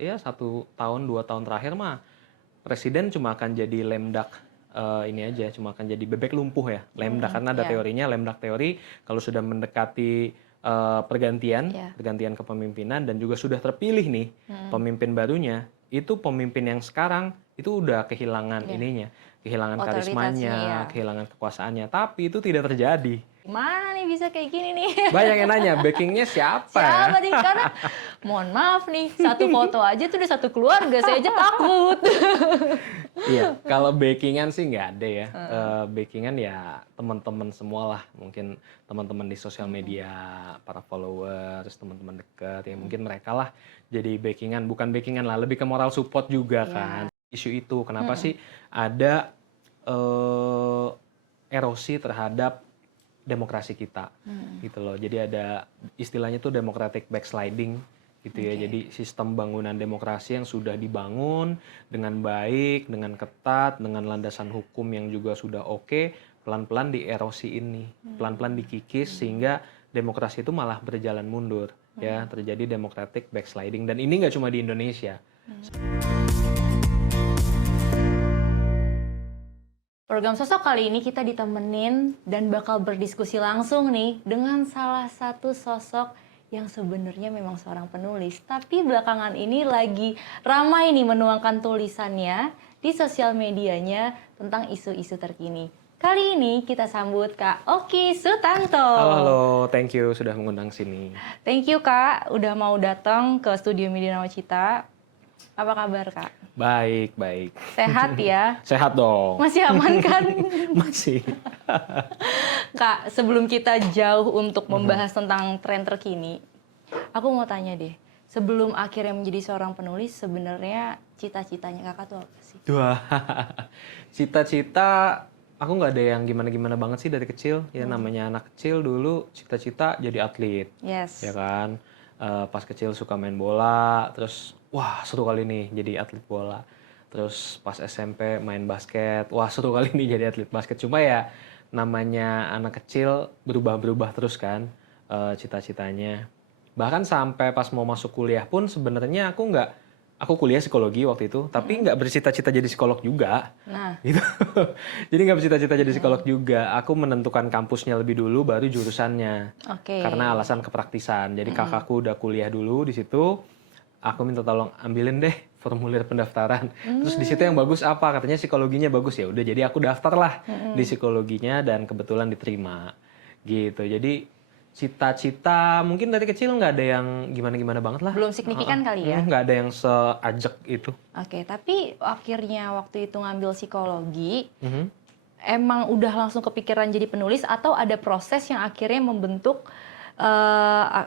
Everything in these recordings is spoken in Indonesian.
Ya 1 tahun 2 tahun terakhir mah presiden cuma akan jadi lemdak, ini aja, cuma akan jadi bebek lumpuh ya, lemdak. Mhm, Karena ada iya, teorinya, lemdak teori kalau sudah mendekati, pergantian iya, pergantian kepemimpinan dan juga sudah terpilih nih mhm, pemimpin barunya, itu pemimpin yang sekarang itu udah kehilangan iya, ininya, kehilangan otoritasnya ya. karismanya, kehilangan kekuasaannya, tapi itu tidak terjadi. Gimana nih bisa kayak gini nih? Banyak yang nanya, "Backing-nya siapa ya?" Siapa nih? Karena mohon maaf nih, satu foto aja tuh udah satu keluarga, saya aja takut. Iya, kalau backing-an sih nggak ada ya, Heeh, backing-an ya teman-teman semualah, mungkin teman-teman di sosial mhm, media, para followers, teman-teman dekat, ya mhm, mungkin merekalah jadi backing-an, bukan backing-an lah, lebih ke moral support juga iya, kan. Isu itu, kenapa mhm, sih ada, eee, erosi terhadap demokrasi kita, mhm, gitu loh. Jadi ada istilahnya tuh democratic backsliding, gitu ya. oke, Jadi sistem bangunan demokrasi yang sudah dibangun dengan baik, dengan ketat, dengan landasan hukum yang juga sudah oke, pelan-pelan dierosi ini, pelan-pelan mmm, dikikis mhm, sehingga demokrasi itu malah berjalan mundur, ya. mhm, Terjadi democratic backsliding dan ini nggak cuma di Indonesia. mmm. Program Sosok kali ini kita ditemenin dan bakal berdiskusi langsung nih dengan salah satu sosok yang sebenarnya memang seorang penulis, tapi belakangan ini lagi ramai nih menuangkan tulisannya di sosial medianya tentang isu-isu terkini. Kali ini kita sambut Kak Oki Halo halo, Sutanto. thank you sudah mengundang sini. Thank you Kak, udah mau datang ke studio Media Nawacita. Apa kabar Kak? Baik baik. Sehat ya? Sehat dong. Masih aman kan? Masih. Kak, sebelum kita jauh untuk Mhm. membahas tentang tren terkini, aku mau tanya deh, sebelum akhirnya menjadi seorang penulis, sebenarnya cita-citanya kakak tuh apa sih? Wah, cita-cita aku nggak ada yang gimana-gimana banget sih dari kecil. Ya Hmm, namanya anak kecil dulu cita-cita jadi atlet, ya yes. kan. Pas kecil suka main bola, terus wah seru kali nih jadi atlet bola. Terus pas SMP main basket, wah seru kali nih jadi atlet basket. Cuma ya namanya anak kecil berubah-berubah terus kan, cita-citanya. Bahkan sampai pas mau masuk kuliah pun sebenarnya aku kuliah psikologi waktu itu, tapi Mm-mm. nggak bercita-cita jadi psikolog juga, Nah, gitu. Jadi nggak bercita-cita jadi psikolog mm-mm. juga. Aku menentukan kampusnya lebih dulu, baru jurusannya. Oke. Karena alasan kepraktisan. Jadi Mm-mm. kakakku udah kuliah dulu di situ, aku minta tolong ambilin deh formulir pendaftaran. Terus di situ yang Hmm, bagus apa? Katanya psikologinya bagus ya. Udah, jadi aku daftar lah di mm-mm. psikologinya dan kebetulan diterima. Gitu. Jadi cita-cita mungkin dari kecil nggak ada yang gimana-gimana banget lah. Belum Heeh. signifikan kali ya? Nggak ada yang seajak itu. Oke, tapi akhirnya waktu itu ngambil psikologi, Mhm. emang udah langsung kepikiran jadi penulis atau ada proses yang akhirnya membentuk,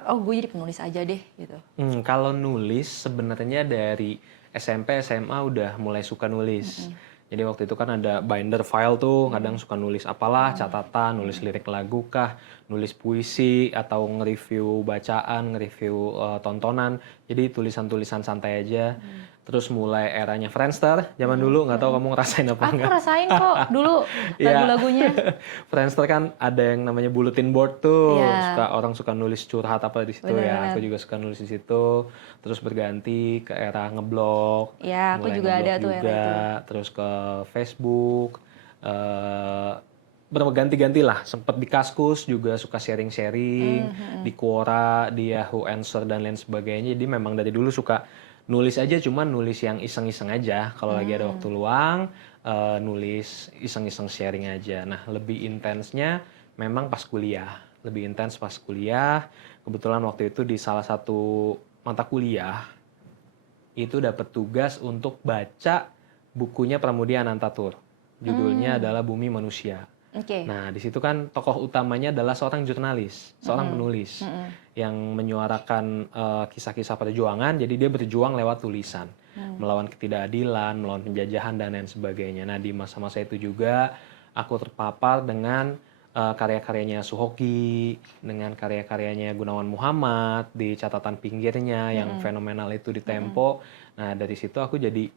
oh gue jadi penulis aja deh gitu? Kalau nulis sebenarnya dari SMP, SMA udah mulai suka nulis. Mhm, Jadi waktu itu kan ada binder file tuh, kadang mhm, suka nulis apalah, mhm, catatan, nulis mhm, lirik lagu kah, nulis puisi, atau nge-review bacaan, nge-review tontonan. Jadi tulisan-tulisan santai aja. mhm, Terus mulai eranya Friendster, zaman mhm, dulu, nggak tahu mhm. kamu ngerasain apa Aku enggak. ngerasain kok dulu Iya, lagu-lagunya. Friendster kan ada yang namanya bulletin board tuh, Iya, orang suka nulis curhat apa di situ ya. Aku benar-benar. juga suka nulis di situ. Terus berganti ke era ngeblog, Iya, aku mulai juga ada ngeblog tuh era itu. juga, terus ke Facebook, eh berganti-ganti lah. Sempet di Kaskus juga suka sharing-sharing, Mmm, di mhm, Quora, di Yahoo Answer dan lain sebagainya. Jadi memang dari dulu suka nulis aja, cuman nulis yang iseng-iseng aja. Kalau lagi ada waktu mmm, luang, nulis iseng-iseng sharing aja. Nah, lebih intensnya memang pas kuliah. Lebih intens pas kuliah. Kebetulan waktu itu di salah satu mata kuliah itu dapat tugas untuk baca bukunya Pramudia Anantatur. Judulnya mmm, adalah Bumi Manusia. oke, Nah, di situ kan tokoh utamanya adalah seorang jurnalis, seorang mhm, penulis mhm, yang menyuarakan kisah-kisah perjuangan. Jadi dia berjuang lewat tulisan, mmm, melawan ketidakadilan, melawan penjajahan dan lain sebagainya. Nah, di masa-masa itu juga aku terpapar dengan karya-karyanya Suhoki, dengan karya-karyanya Gunawan Muhammad di catatan pinggirnya yang mhm, fenomenal itu di mhm, Tempo. Nah, dari situ aku jadi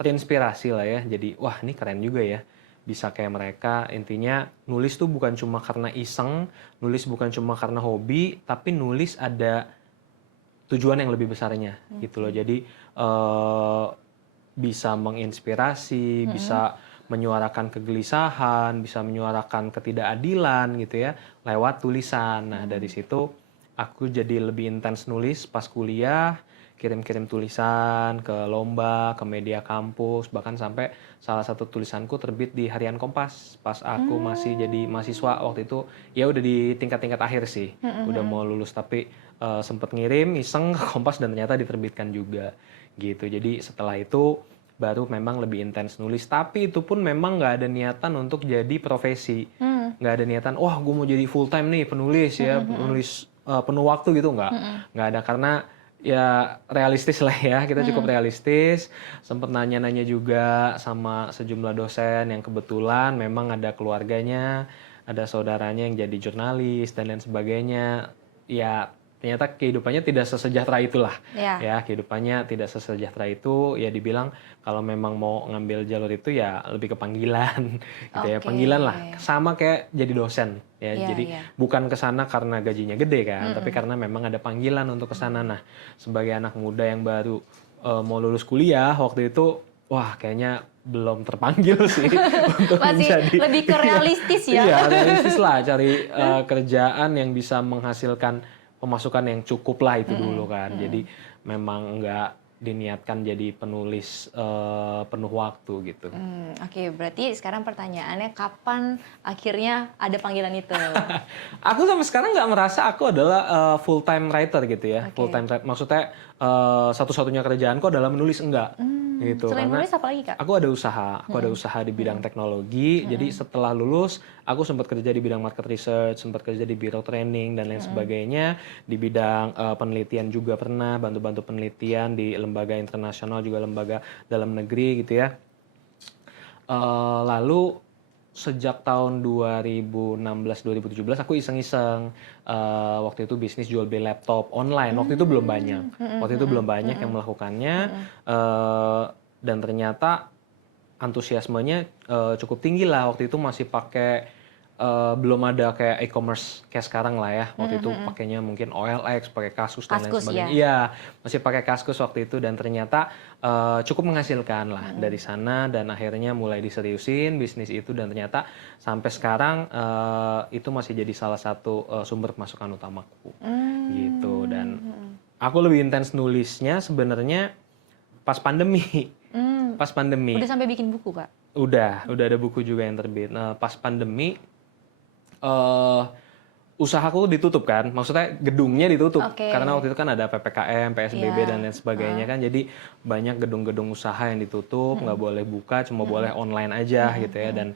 terinspirasi lah ya. Jadi, wah ini keren juga ya. Bisa kayak mereka. Intinya nulis tuh bukan cuma karena iseng, nulis bukan cuma karena hobi, tapi nulis ada tujuan yang lebih besarnya gitu loh. Jadi bisa menginspirasi, bisa menyuarakan kegelisahan, bisa menyuarakan ketidakadilan gitu ya lewat tulisan. Nah, dari situ aku jadi lebih intens nulis pas kuliah, kirim-kirim tulisan ke lomba, ke media kampus, bahkan sampai salah satu tulisanku terbit di Harian Kompas pas aku masih jadi mahasiswa waktu itu. Ya udah di tingkat-tingkat akhir sih, udah mau lulus, tapi sempet ngirim iseng ke Kompas dan ternyata diterbitkan juga gitu. Jadi setelah itu baru memang lebih intens nulis, tapi itu pun memang nggak ada niatan untuk jadi profesi, nggak ada niatan wah gue mau jadi full time nih penulis ya, penulis penuh waktu gitu, nggak ada, karena ya realistis lah ya, kita cukup realistis. Sempet nanya-nanya juga sama sejumlah dosen yang kebetulan memang ada keluarganya, ada saudaranya yang jadi jurnalis dan lain sebagainya. Ya ternyata kehidupannya tidak sesejahtera itulah. Ya kehidupannya tidak sesejahtera itu. Ya dibilang kalau memang mau ngambil jalur itu ya lebih ke panggilan gitu ya, panggilan lah, sama kayak jadi dosen ya. Jadi bukan ke sana karena gajinya gede kan, tapi karena memang ada panggilan untuk ke sana. Nah, sebagai anak muda yang baru mau lulus kuliah waktu itu, wah kayaknya belum terpanggil sih untuk masih menjadi lebih ke realistis ya. Iya, realistis lah, cari kerjaan yang bisa menghasilkan pemasukan yang cukup lah itu dulu kan. Jadi memang nggak diniatkan jadi penulis penuh waktu gitu. Oke, berarti sekarang pertanyaannya kapan akhirnya ada panggilan itu? Aku sampai sekarang nggak merasa aku adalah full time writer gitu ya. Full time maksudnya satu-satunya kerjaanku adalah menulis, enggak gitu. Selain Karena nulis apa lagi, Kak? aku ada usaha di bidang teknologi. Jadi setelah lulus aku sempat kerja di bidang market research, sempat kerja di biro training dan lain sebagainya. Di bidang penelitian juga pernah bantu-bantu penelitian di lembaga internasional juga lembaga dalam negeri gitu ya. Lalu sejak tahun 2016-2017 aku iseng-iseng waktu itu bisnis jual beli laptop online. Waktu itu belum banyak yang melakukannya, dan ternyata antusiasmenya cukup tinggi lah. Waktu itu masih pakai belum ada kayak e-commerce kayak sekarang lah ya. Waktu itu pakainya mungkin OLX, pakai Kaskus dan lain sebagainya. Iya, masih pakai Kaskus waktu itu, dan ternyata cukup menghasilkan lah dari sana, dan akhirnya mulai diseriusin bisnis itu, dan ternyata sampai sekarang itu masih jadi salah satu sumber pemasukan utamaku gitu. Dan aku lebih intens nulisnya sebenarnya pas pandemi. Pas pandemi. Udah sampai bikin buku, Kak? Udah ada buku juga yang terbit. Nah, pas pandemi usahaku ditutup kan, maksudnya gedungnya ditutup karena waktu itu kan ada PPKM, PSBB dan lain sebagainya kan, jadi banyak gedung-gedung usaha yang ditutup, nggak boleh buka, cuma boleh online aja gitu ya. Dan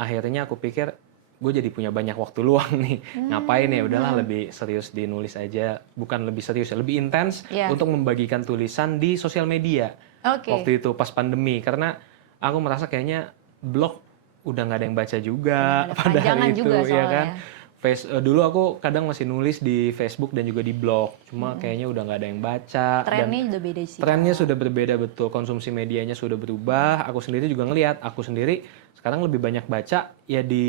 akhirnya aku pikir gue jadi punya banyak waktu luang nih, ngapain ya, udahlah lebih serius di nulis aja, bukan lebih serius ya, lebih intens untuk membagikan tulisan di sosial media waktu itu pas pandemi, karena aku merasa kayaknya blog udah nggak ada yang baca juga pada hari itu ya kan. Dulu aku kadang masih nulis di Facebook dan juga di blog, cuma kayaknya udah nggak ada yang baca. Trennya udah beda sih. Trennya sudah berbeda, betul, konsumsi medianya sudah berubah. Aku sendiri juga ngelihat, aku sendiri sekarang lebih banyak baca ya di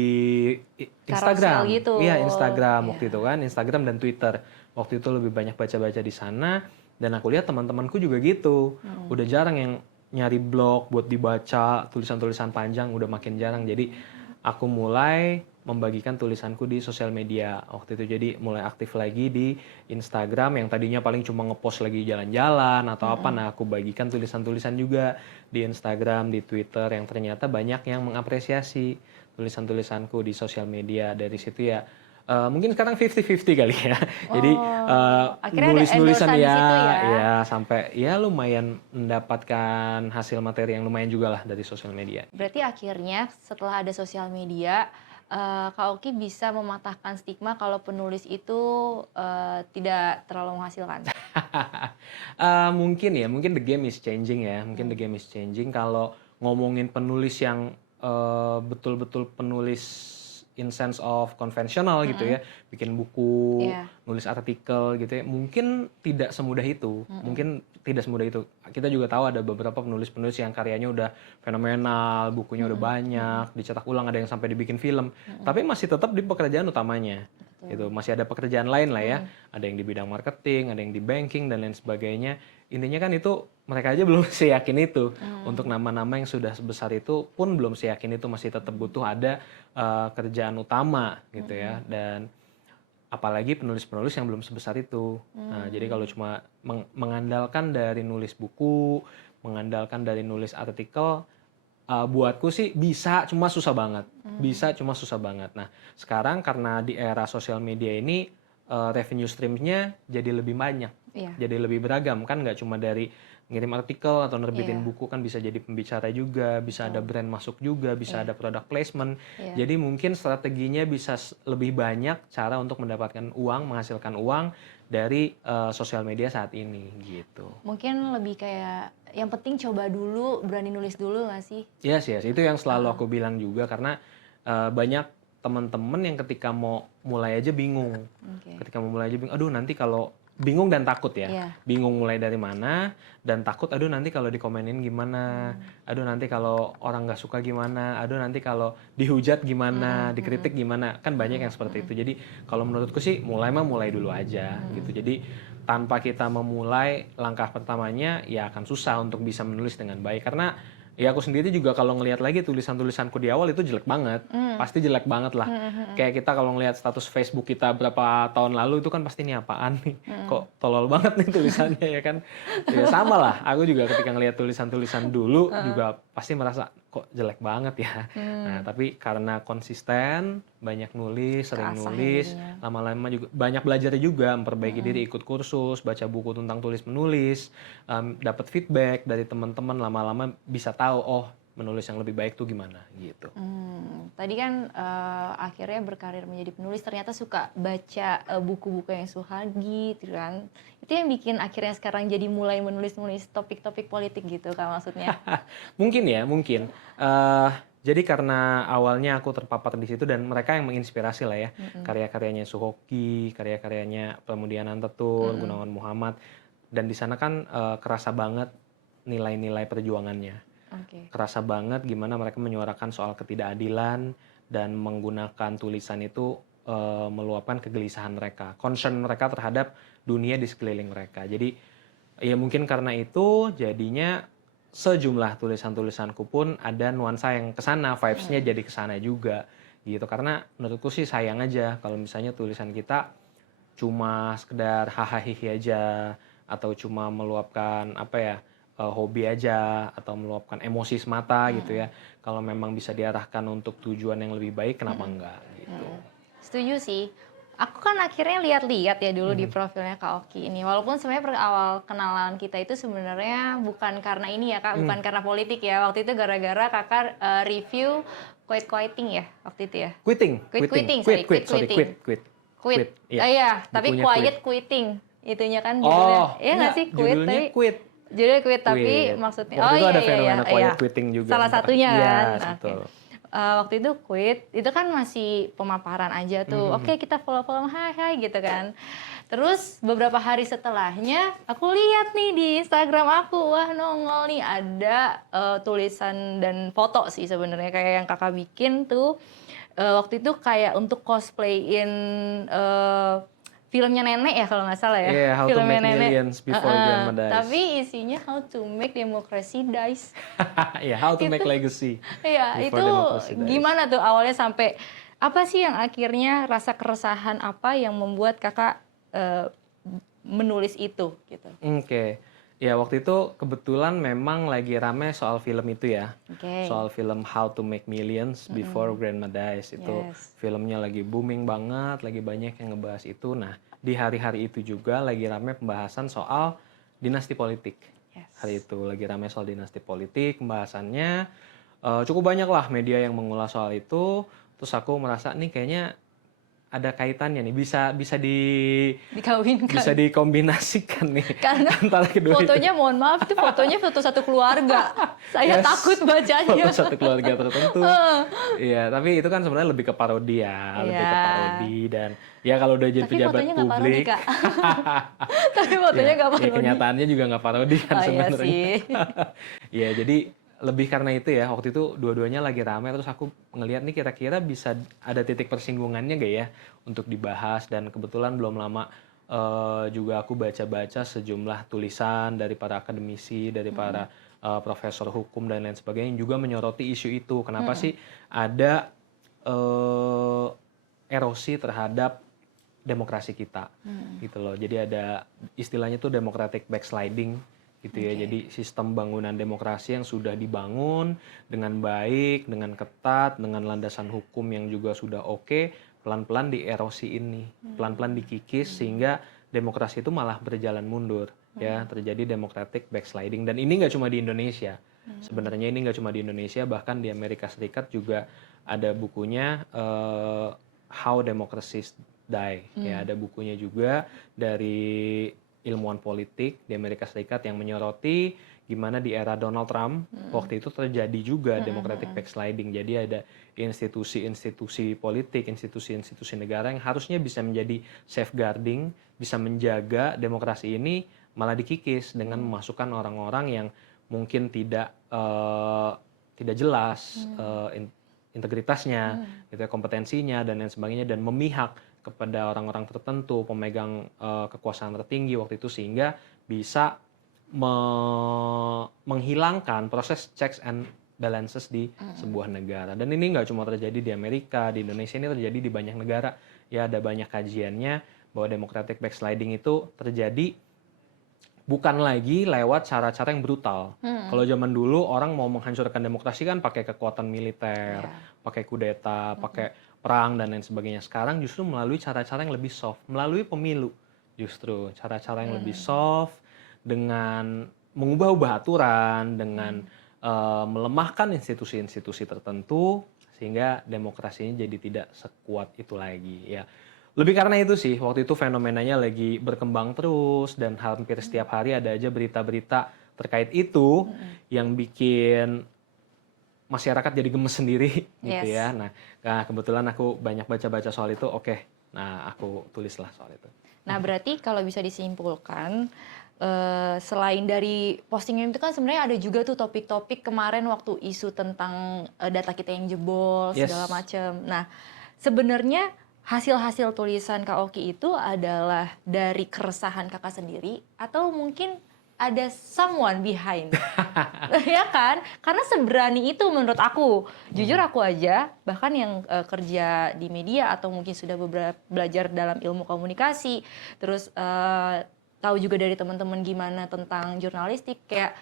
Instagram gitu. Iya, Instagram waktu itu kan, Instagram dan Twitter waktu itu lebih banyak baca-baca di sana. Dan aku lihat teman-temanku juga gitu, udah jarang yang nyari blog buat dibaca, tulisan-tulisan panjang udah makin jarang. Jadi aku mulai membagikan tulisanku di sosial media waktu itu. Jadi mulai aktif lagi di Instagram, yang tadinya paling cuma ngepost lagi jalan-jalan atau apa. Nah, aku bagikan tulisan-tulisan juga di Instagram, di Twitter, yang ternyata banyak yang mengapresiasi tulisan-tulisanku di sosial media. Dari situ ya mungkin sekarang 50-50 kali ya. Jadi nulis-nulisan ya sampai ya lumayan mendapatkan hasil materi yang lumayan juga lah dari sosial media. Berarti akhirnya setelah ada sosial media, Kak Oki bisa mematahkan stigma kalau penulis itu tidak terlalu menghasilkan. Mungkin the game is changing ya. Mungkin the game is changing kalau ngomongin penulis yang betul-betul penulis in sense of konvensional gitu ya, bikin buku, nulis artikel gitu ya, mungkin tidak semudah itu. Mungkin tidak semudah itu. Kita juga tahu ada beberapa penulis-penulis yang karyanya udah fenomenal, bukunya udah banyak, dicetak ulang, ada yang sampai dibikin film, tapi masih tetap di pekerjaan utamanya. Itu masih ada pekerjaan lain lah ya. Ada yang di bidang marketing, ada yang di banking dan lain sebagainya. Intinya kan itu mereka aja belum seyakin itu. Untuk nama-nama yang sudah sebesar itu pun belum seyakin itu, masih tetap butuh ada kerjaan utama gitu ya. Dan apalagi penulis-penulis yang belum sebesar itu. Nah, jadi kalau cuma mengandalkan dari nulis buku, mengandalkan dari nulis artikel, buatku sih bisa, cuma susah banget. Bisa, cuma susah banget. Nah, sekarang karena di era sosial media ini, revenue stream-nya jadi lebih banyak. Iya. Jadi lebih beragam, kan nggak cuma dari ngirim artikel atau nerbitin Iya. buku, kan bisa jadi pembicara juga, bisa ada brand masuk juga, bisa ada product placement. Iya. Jadi mungkin strateginya bisa lebih banyak cara untuk mendapatkan uang, menghasilkan uang dari sosial media saat ini gitu. Mungkin lebih kayak yang penting coba dulu, berani nulis dulu nggak sih? Yes, itu yang selalu aku bilang juga, karena banyak teman-teman yang ketika mau mulai aja bingung. Ketika mau mulai aja bingung, aduh nanti kalau bingung dan takut ya. Iya. Bingung mulai dari mana dan takut, aduh nanti kalau dikomenin gimana, aduh nanti kalau orang nggak suka gimana, aduh nanti kalau dihujat gimana, dikritik gimana, kan banyak yang seperti itu. Jadi kalau menurutku sih mulai dulu aja gitu. Jadi tanpa kita memulai langkah pertamanya ya akan susah untuk bisa menulis dengan baik, karena ya aku sendiri juga kalau ngelihat lagi tulisan-tulisanku di awal itu jelek banget. Pasti jelek banget lah. Kayak kita kalau ngelihat status Facebook kita berapa tahun lalu itu kan pasti ini apaan nih. Kok tolol banget nih tulisannya ya kan. Ya sama lah. Aku juga ketika ngelihat tulisan-tulisan dulu juga pasti merasa kok jelek banget ya. Nah, tapi karena konsisten, banyak nulis, sering Keasah nulis, jadinya. lama-lama juga banyak belajar juga, memperbaiki diri, ikut kursus, baca buku tentang tulis menulis, dapat feedback dari teman-teman, lama-lama bisa tahu oh menulis yang lebih baik tuh gimana gitu. Tadi kan akhirnya berkarir menjadi penulis, ternyata suka baca buku-buku yang Suhagi gitu kan. Itu yang bikin akhirnya sekarang jadi mulai menulis-nulis topik-topik politik gitu kan maksudnya. Mungkin ya, mungkin. Jadi karena awalnya aku terpapar di situ dan mereka yang menginspirasi lah ya. Karya-karyanya Suhoki, karya-karyanya Pramudia Anantatur, Gunawan Muhammad. Dan di sana kan kerasa banget nilai-nilai perjuangannya. Kerasa banget gimana mereka menyuarakan soal ketidakadilan dan menggunakan tulisan itu meluapkan kegelisahan mereka, concern mereka terhadap dunia di sekeliling mereka. Jadi ya mungkin karena itu jadinya sejumlah tulisan-tulisanku pun ada nuansa yang kesana, vibes-nya jadi kesana juga gitu. Karena menurutku sih sayang aja kalau misalnya tulisan kita cuma sekedar hahaha aja atau cuma meluapkan apa ya, hobi aja atau meluapkan emosi semata gitu ya. Kalau memang bisa diarahkan untuk tujuan yang lebih baik, kenapa enggak gitu. Setuju sih. Aku kan akhirnya lihat-lihat ya dulu di profilnya Kak Oki ini. Walaupun sebenarnya awal kenalan kita itu sebenarnya bukan karena ini ya Kak, bukan karena politik ya. Waktu itu gara-gara Kakak review quitting ya waktu itu ya. Quitting. Iya. Iya, tapi Bukunya quiet quitting. Itunya kan judulnya. Iya nggak sih judulnya quit. Judulnya quit tapi Quit. maksudnya Waktu itu ada fenomena quiet quitting juga. Salah satunya Iya, kan. betul. Waktu itu quit, itu kan masih pemaparan aja tuh. Oke, kita follow-follow, hai gitu kan. Terus beberapa hari setelahnya, aku lihat nih di Instagram aku, wah nongol nih ada tulisan dan foto sih sebenarnya kayak yang kakak bikin tuh. Waktu itu kayak untuk cosplayin filmnya nenek ya kalau nggak salah ya. Yeah, How to Make Millions Before Grandma Dies. Tapi isinya How to Make Democracy Dies. Ya, How to Make Legacy. Iya, Before itu Democracy Dies. gimana tuh awalnya sampai apa sih yang akhirnya rasa keresahan apa yang membuat kakak menulis itu gitu? Oke. Ya, waktu itu kebetulan memang lagi rame soal film itu ya. Soal film How to Make Millions Before Grandma Dies. Itu filmnya lagi booming banget, lagi banyak yang ngebahas itu. Nah, di hari-hari itu juga lagi rame pembahasan soal dinasti politik. Hari itu lagi rame soal dinasti politik, pembahasannya cukup banyak lah media yang mengulas soal itu. Terus aku merasa nih kayaknya ada kaitannya nih, bisa dikawinkan, bisa dikombinasikan nih karena antara kedua fotonya itu. Mohon maaf itu fotonya foto satu keluarga. Saya takut bacanya. Foto satu keluarga tertentu. Iya, tapi itu kan sebenarnya lebih ke parodi ya, lebih ke parodi dan ya kalau udah jadi pejabat publik. Parodi, Kak. Tapi fotonya nggak parodi. Ya kenyataannya juga nggak parodi kan sebenarnya. Iya sih. Ya jadi lebih karena itu ya, waktu itu dua-duanya lagi rame, terus aku ngelihat nih kira-kira bisa ada titik persinggungannya gak ya untuk dibahas, dan kebetulan belum lama juga aku baca-baca sejumlah tulisan dari para akademisi, dari para profesor hukum dan lain sebagainya yang juga menyoroti isu itu. Kenapa sih ada eh, erosi terhadap demokrasi kita gitu loh. Jadi ada istilahnya tuh democratic backsliding gitu ya. Jadi sistem bangunan demokrasi yang sudah dibangun dengan baik, dengan ketat, dengan landasan hukum yang juga sudah oke, pelan-pelan dierosi ini, pelan-pelan dikikis sehingga demokrasi itu malah berjalan mundur ya, terjadi democratic backsliding. Dan ini nggak cuma di Indonesia. Sebenarnya ini nggak cuma di Indonesia, bahkan di Amerika Serikat juga ada bukunya How Democracies Die. Ya, ada bukunya juga dari ilmuwan politik di Amerika Serikat yang menyoroti gimana di era Donald Trump waktu itu terjadi juga democratic backsliding. Jadi ada institusi-institusi politik, institusi-institusi negara yang harusnya bisa menjadi safeguarding, bisa menjaga demokrasi ini, malah dikikis dengan memasukkan orang-orang yang mungkin tidak jelas integritasnya, gitu ya, kompetensinya dan lain sebagainya, dan memihak kepada orang-orang tertentu, pemegang kekuasaan tertinggi waktu itu, sehingga bisa menghilangkan proses checks and balances di sebuah negara. Dan ini nggak cuma terjadi di Amerika, di Indonesia, ini terjadi di banyak negara. Ya, ada banyak kajiannya bahwa democratic backsliding itu terjadi bukan lagi lewat cara-cara yang brutal. Kalau zaman dulu orang mau menghancurkan demokrasi kan pakai kekuatan militer, pakai kudeta, pakai perang dan lain sebagainya. Sekarang justru melalui cara-cara yang lebih soft, melalui pemilu. Justru cara-cara yang lebih soft dengan mengubah-ubah aturan, dengan melemahkan institusi-institusi tertentu sehingga demokrasinya jadi tidak sekuat itu lagi ya. Lebih karena itu sih, waktu itu fenomenanya lagi berkembang terus dan hampir setiap hari ada aja berita-berita terkait itu yang bikin masyarakat jadi gemes sendiri gitu ya. Nah, kebetulan aku banyak baca-baca soal itu, nah aku tulislah soal itu. Nah, berarti kalau bisa disimpulkan, selain dari postingan itu kan sebenarnya ada juga tuh topik-topik kemarin waktu isu tentang data kita yang jebol, segala macam. Nah, sebenarnya hasil-hasil tulisan Kak Oki itu adalah dari keresahan kakak sendiri atau mungkin ada someone behind? Ya kan? Karena seberani itu menurut aku. Jujur aku aja, bahkan yang kerja di media atau mungkin sudah belajar dalam ilmu komunikasi, terus tahu juga dari teman-teman gimana tentang jurnalistik, kayak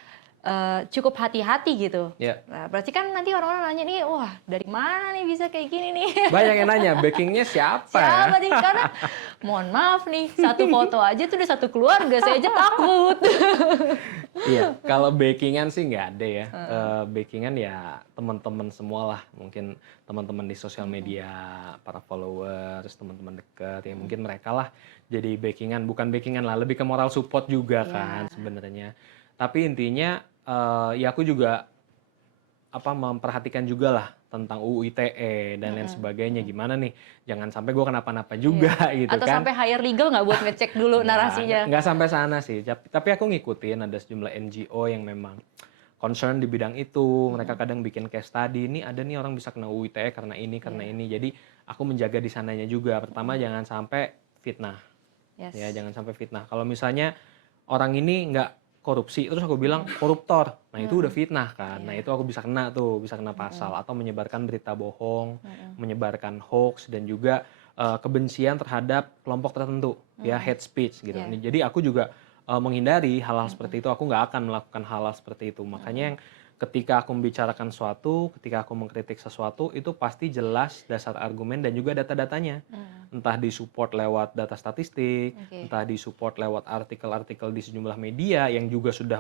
cukup hati-hati gitu. Nah, berarti kan nanti orang-orang nanya nih, wah dari mana nih bisa kayak gini nih? Banyak yang nanya, backingnya siapa ya? Siapa nih? Karena mohon maaf nih, satu foto aja tuh udah satu keluarga, saya aja takut. Iya, kalau backingan sih nggak ada ya. Backingan ya teman-teman semua lah, mungkin teman-teman di sosial media, para followers, teman-teman dekat, ya mungkin mereka lah jadi backingan. Bukan backingan lah, lebih ke moral support juga kan sebenarnya. Tapi intinya ya aku juga memperhatikan juga lah tentang UU ITE dan lain sebagainya. Gimana nih, jangan sampai gue kenapa-napa juga gitu Atau kan. sampai hire legal nggak buat ngecek dulu narasinya? Nggak sampai sana sih, tapi aku ngikutin ada sejumlah NGO yang memang concern di bidang itu. Mereka kadang bikin case study, ini ada nih orang bisa kena UU ITE karena ini. Jadi aku menjaga di sananya juga. Pertama, jangan sampai fitnah. Ya, jangan sampai fitnah. Kalau misalnya orang ini nggak korupsi, terus aku bilang koruptor, nah itu udah fitnah kan. Nah itu aku bisa kena pasal, atau menyebarkan berita bohong, menyebarkan hoax, dan juga kebencian terhadap kelompok tertentu, ya hate speech gitu. Jadi aku juga menghindari hal-hal seperti itu. Aku nggak akan melakukan hal-hal seperti itu. Makanya yang ketika aku membicarakan sesuatu, ketika aku mengkritik sesuatu, itu pasti jelas dasar argumen dan juga data-datanya. Entah disupport lewat data statistik, entah disupport lewat artikel-artikel di sejumlah media yang juga sudah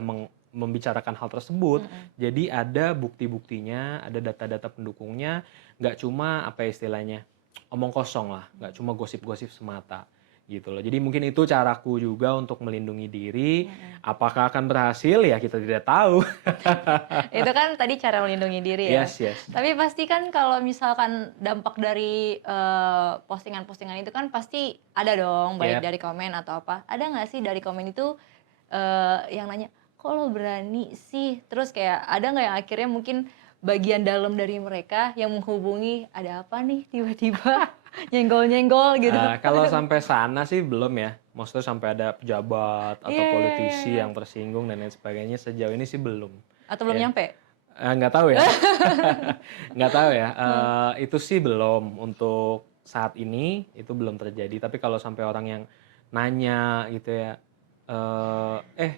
membicarakan hal tersebut. Jadi ada bukti-buktinya, ada data-data pendukungnya, nggak cuma istilahnya omong kosong lah, nggak cuma gosip-gosip semata. Gitu loh. Jadi mungkin itu caraku juga untuk melindungi diri. Apakah akan berhasil ya kita tidak tahu. Itu kan tadi cara melindungi diri ya. Yes. Tapi pasti kan kalau misalkan dampak dari postingan-postingan itu kan pasti ada dong, baik dari komen atau apa. Ada nggak sih dari komen itu yang nanya, kok lo berani sih? Terus kayak ada nggak yang akhirnya mungkin bagian dalam dari mereka yang menghubungi, ada apa nih tiba-tiba nyenggol-nyenggol gitu? Kalau sampai sana sih belum ya. Maksudnya sampai ada pejabat atau Iya, iya, iya, politisi iya. yang tersinggung dan lain sebagainya, sejauh ini sih belum. Atau belum Ya, nyampe? nggak tahu ya. Nggak tahu ya. Itu sih belum untuk saat ini itu belum terjadi. Tapi kalau sampai orang yang nanya gitu ya, eh, eh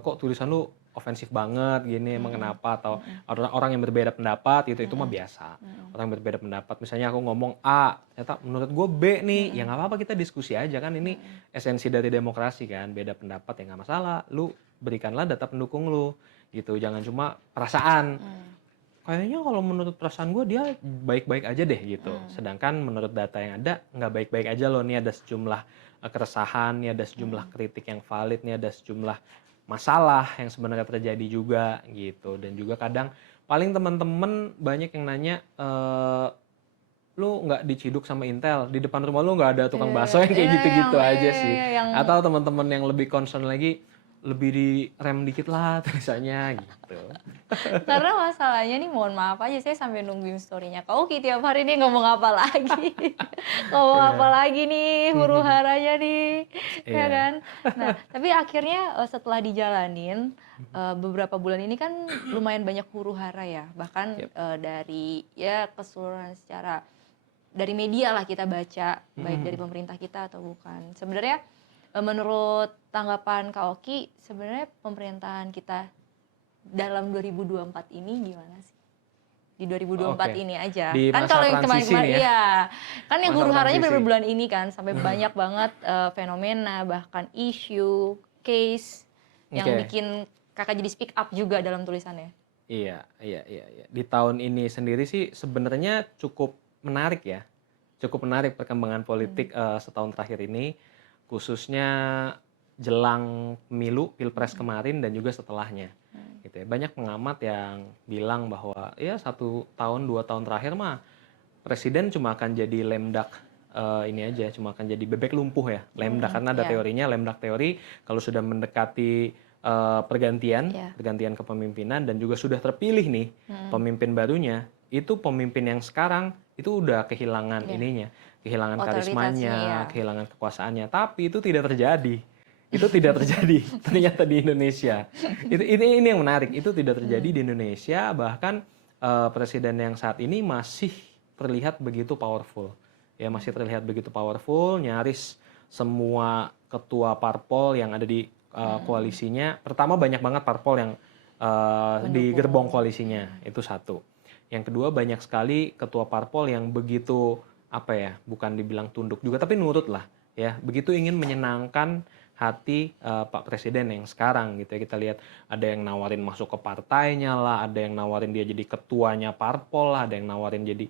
kok tulisan lu ofensif banget gini, emang kenapa? Atau orang yang berbeda pendapat itu mah biasa. Orang yang berbeda pendapat, misalnya aku ngomong A, ternyata menurut gue B nih, ya nggak apa-apa, kita diskusi aja kan, ini esensi dari demokrasi kan, beda pendapat ya nggak masalah, lu berikanlah data pendukung lu gitu, jangan cuma perasaan. Kayaknya kalau menurut perasaan gue dia baik-baik aja deh gitu. Sedangkan menurut data yang ada nggak baik-baik aja loh. Nih ada sejumlah keresahan, nih ada sejumlah kritik yang valid, nih ada sejumlah masalah yang sebenarnya terjadi juga gitu. Dan juga kadang paling teman-teman banyak yang nanya, lu nggak diciduk sama Intel, di depan rumah lu nggak ada tukang bakso yang kayak gitu-gitu aja sih. yang Atau teman-teman yang lebih concern lagi, lebih direm dikit lah tulisannya gitu. karena masalahnya nih, mohon maaf aja, saya sampai nungguin story-nya Kak Oki tiap hari nih ngomong apa lagi. Ngomong apa lagi nih, huru haranya nih, ya Iya. kan? Nah, tapi akhirnya setelah dijalanin beberapa bulan ini kan lumayan banyak huru hara ya, bahkan Yep. dari ya keseluruhan secara dari media lah kita baca, baik dari pemerintah kita atau bukan. Sebenarnya menurut tanggapan Kak Oki, sebenarnya pemerintahan kita dalam 2024 ini gimana sih? Di 2024 Oke. ini aja. Di Kan masa kalau yang transisi kemarin-kemarin, nih ya? iya. Kan yang Masa huru haranya transisi. beberapa bulan ini kan, sampai banyak banget fenomena, bahkan isu, case, yang Oke. bikin kakak jadi speak up juga dalam tulisannya. Iya. Di tahun ini sendiri sih sebenarnya cukup menarik ya. Cukup menarik perkembangan politik setahun terakhir ini, khususnya jelang pemilu, pilpres kemarin dan juga setelahnya. Gitu ya. Banyak pengamat yang bilang bahwa ya 1 tahun 2 tahun terakhir mah presiden cuma akan jadi lemdak, ini aja, cuma akan jadi bebek lumpuh ya, lemdak, karena ada Iya. teorinya, lemdak teori kalau sudah mendekati pergantian Iya. kepemimpinan dan juga sudah terpilih nih pemimpin barunya, itu pemimpin yang sekarang itu udah kehilangan ininya, kehilangan Otoritasnya, karismanya, iya. kehilangan kekuasaannya. Tapi itu tidak terjadi. Itu tidak terjadi ternyata di Indonesia. Ini yang menarik. Itu tidak terjadi di Indonesia. Bahkan presiden yang saat ini masih terlihat begitu powerful. Ya, masih terlihat begitu powerful. Nyaris semua ketua parpol yang ada di koalisinya. Pertama, banyak banget parpol yang di gerbong koalisinya. Itu satu. Yang kedua, banyak sekali ketua parpol yang begitu, apa ya, bukan dibilang tunduk juga, tapi nurut lah ya, begitu ingin menyenangkan hati Pak Presiden yang sekarang gitu ya. Kita lihat ada yang nawarin masuk ke partainya lah, ada yang nawarin dia jadi ketuanya parpol lah, ada yang nawarin jadi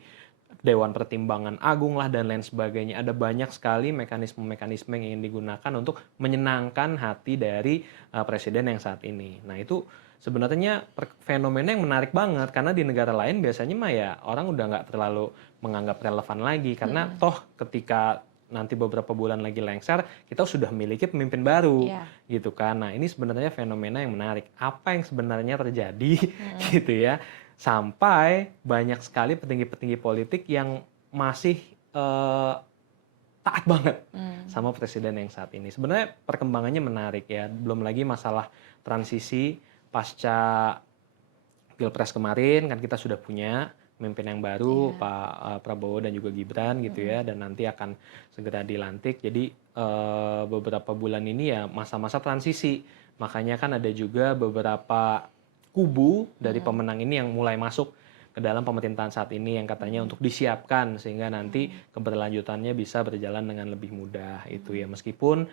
Dewan Pertimbangan Agung lah, dan lain sebagainya. Ada banyak sekali mekanisme-mekanisme yang ingin digunakan untuk menyenangkan hati dari presiden yang saat ini. Nah, itu sebenarnya fenomena yang menarik banget, karena di negara lain biasanya mah ya orang udah nggak terlalu menganggap relevan lagi, karena toh ketika nanti beberapa bulan lagi lengser, kita sudah memiliki pemimpin baru, gitu kan. Nah, ini sebenarnya fenomena yang menarik. Apa yang sebenarnya terjadi, gitu ya, sampai banyak sekali petinggi-petinggi politik yang masih taat banget sama presiden yang saat ini. Sebenarnya perkembangannya menarik ya. Belum lagi masalah transisi pasca pilpres kemarin, kan kita sudah punya pemimpin yang baru, Pak Prabowo dan juga Gibran gitu ya, dan nanti akan segera dilantik. Jadi beberapa bulan ini ya masa-masa transisi. Makanya kan ada juga beberapa kubu dari pemenang ini yang mulai masuk ke dalam pemerintahan saat ini, yang katanya untuk disiapkan sehingga nanti keberlanjutannya bisa berjalan dengan lebih mudah itu ya. Meskipun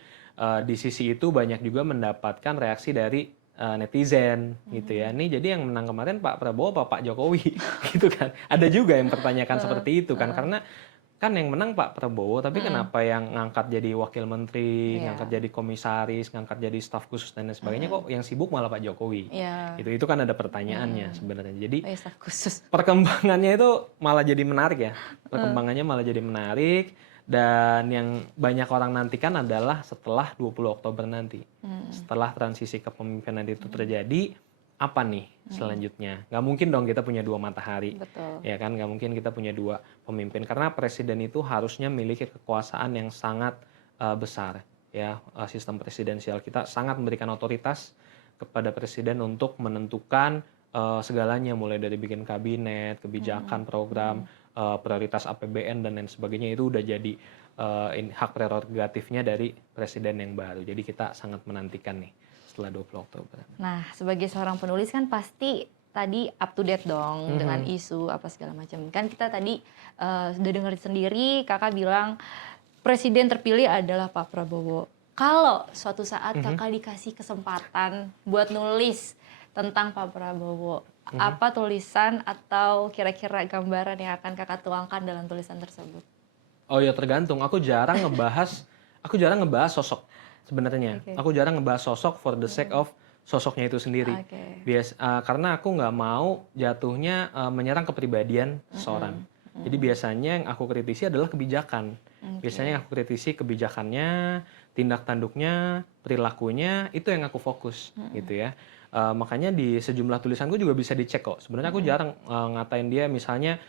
di sisi itu banyak juga mendapatkan reaksi dari netizen gitu ya. Nih jadi yang menang kemarin Pak Prabowo apa Pak Jokowi gitu kan. Ada juga yang pertanyakan seperti itu kan, karena kan yang menang Pak Prabowo, tapi kenapa yang ngangkat jadi wakil menteri, ngangkat jadi komisaris, ngangkat jadi staf khusus dan lain sebagainya, kok yang sibuk malah Pak Jokowi. Itu kan ada pertanyaannya sebenarnya. Jadi Staf khusus. perkembangannya itu malah jadi menarik ya. Perkembangannya malah jadi menarik, Dan yang banyak orang nantikan adalah setelah 20 Oktober nanti. Setelah transisi kepemimpinan itu terjadi, apa nih selanjutnya? Nggak mungkin dong kita punya dua matahari. Betul. Ya kan, nggak mungkin kita punya dua pemimpin. Karena presiden itu harusnya memiliki kekuasaan yang sangat besar. Ya, sistem presidensial kita sangat memberikan otoritas kepada presiden untuk menentukan segalanya, mulai dari bikin kabinet, kebijakan, program, prioritas APBN dan lain sebagainya, itu udah jadi hak prerogatifnya dari presiden yang baru. Jadi kita sangat menantikan nih setelah 20 Oktober. Nah, sebagai seorang penulis kan pasti tadi up to date dong dengan isu apa segala macam. Kan kita tadi sudah dengar sendiri, kakak bilang presiden terpilih adalah Pak Prabowo. Kalau suatu saat kakak dikasih kesempatan buat nulis tentang Pak Prabowo, apa tulisan atau kira-kira gambaran yang akan kakak tuangkan dalam tulisan tersebut? Oh ya, tergantung. Aku jarang ngebahas sosok sebenarnya. Oke. Aku jarang ngebahas sosok for the sake of sosoknya itu sendiri. Oke. Karena aku nggak mau jatuhnya menyerang kepribadian seseorang. Jadi biasanya yang aku kritisi adalah kebijakan. Biasanya yang aku kritisi kebijakannya, tindak tanduknya, perilakunya, itu yang aku fokus gitu ya. Makanya di sejumlah tulisanku juga bisa dicek kok. Sebenarnya aku jarang ngatain dia misalnya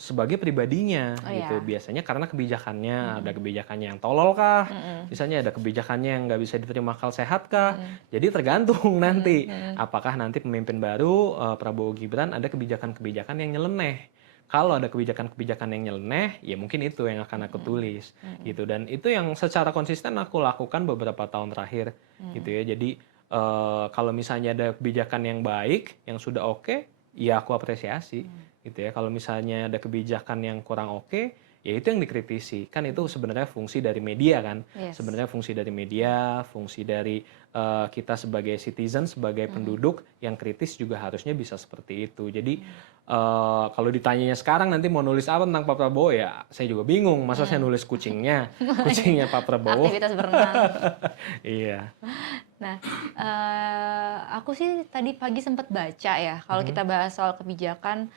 sebagai pribadinya gitu. Iya. Biasanya karena kebijakannya, ada kebijakannya yang tolol kah? Misalnya ada kebijakannya yang nggak bisa diterima akal sehat kah? Jadi tergantung nanti. Apakah nanti pemimpin baru Prabowo Gibran ada kebijakan-kebijakan yang nyeleneh. Kalau ada kebijakan-kebijakan yang nyeleneh, ya mungkin itu yang akan aku tulis gitu. Dan itu yang secara konsisten aku lakukan beberapa tahun terakhir gitu ya. Jadi kalau misalnya ada kebijakan yang baik, yang sudah oke, ya aku apresiasi gitu ya. Kalau misalnya ada kebijakan yang kurang oke, ya itu yang dikritisi. Kan itu sebenarnya fungsi dari media kan. Yes. Sebenarnya fungsi dari media, fungsi dari kita sebagai citizen, sebagai penduduk yang kritis juga harusnya bisa seperti itu. Jadi kalau ditanyanya sekarang nanti mau nulis apa tentang Pak Prabowo, ya saya juga bingung. Masa saya nulis kucingnya Pak Prabowo. Aktivitas berenang. Iya. Nah, aku sih tadi pagi sempat baca ya, kalau kita bahas soal kebijakan,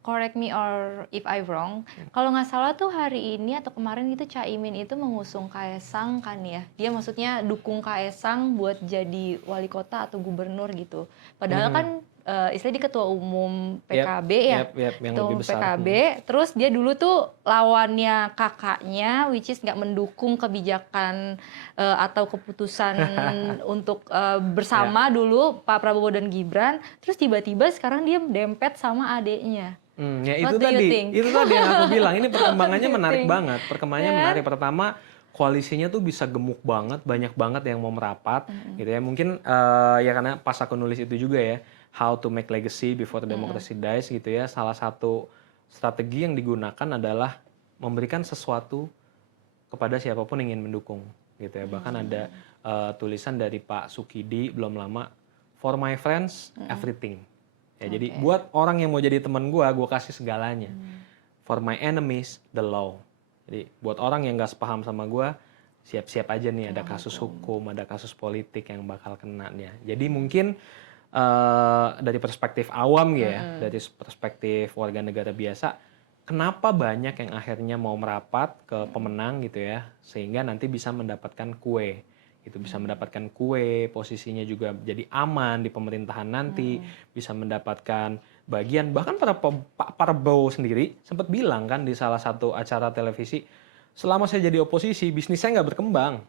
correct me or if I wrong, kalau nggak salah tuh hari ini atau kemarin itu Caimin itu mengusung Kaesang kan ya, dia maksudnya dukung Kaesang buat jadi wali kota atau gubernur gitu. Padahal kan istilahnya dia ketua umum PKB ya, Yep, yang ketua lebih umum besar. PKB, terus dia dulu tuh lawannya kakaknya, which is nggak mendukung kebijakan atau keputusan untuk bersama dulu Pak Prabowo dan Gibran, terus tiba-tiba sekarang dia dempet sama adeknya. Ya What do you think? itu tadi yang aku bilang, ini perkembangannya What do you menarik think? banget. Perkembangannya Ya. menarik. Pertama, koalisinya tuh bisa gemuk banget, banyak banget yang mau merapat gitu ya. Mungkin ya karena pas aku nulis itu juga ya, How to Make Legacy Before Democracy Dies gitu ya. Salah satu strategi yang digunakan adalah memberikan sesuatu kepada siapapun yang ingin mendukung gitu ya. Bahkan ada tulisan dari Pak Sukidi belum lama, For my friends, everything. Ya, jadi buat orang yang mau jadi teman gue kasih segalanya. For my enemies, the law. Jadi buat orang yang gak sepaham sama gue, siap-siap aja nih ada kasus hukum, ada kasus politik yang bakal kenanya. Jadi mungkin dari perspektif awam ya, dari perspektif warga negara biasa, kenapa banyak yang akhirnya mau merapat ke pemenang gitu ya, sehingga nanti bisa mendapatkan kue. Itu bisa mendapatkan kue, posisinya juga jadi aman di pemerintahan nanti, bisa mendapatkan bagian. Bahkan Pak Prabowo sendiri sempat bilang kan di salah satu acara televisi, selama saya jadi oposisi, bisnis saya nggak berkembang.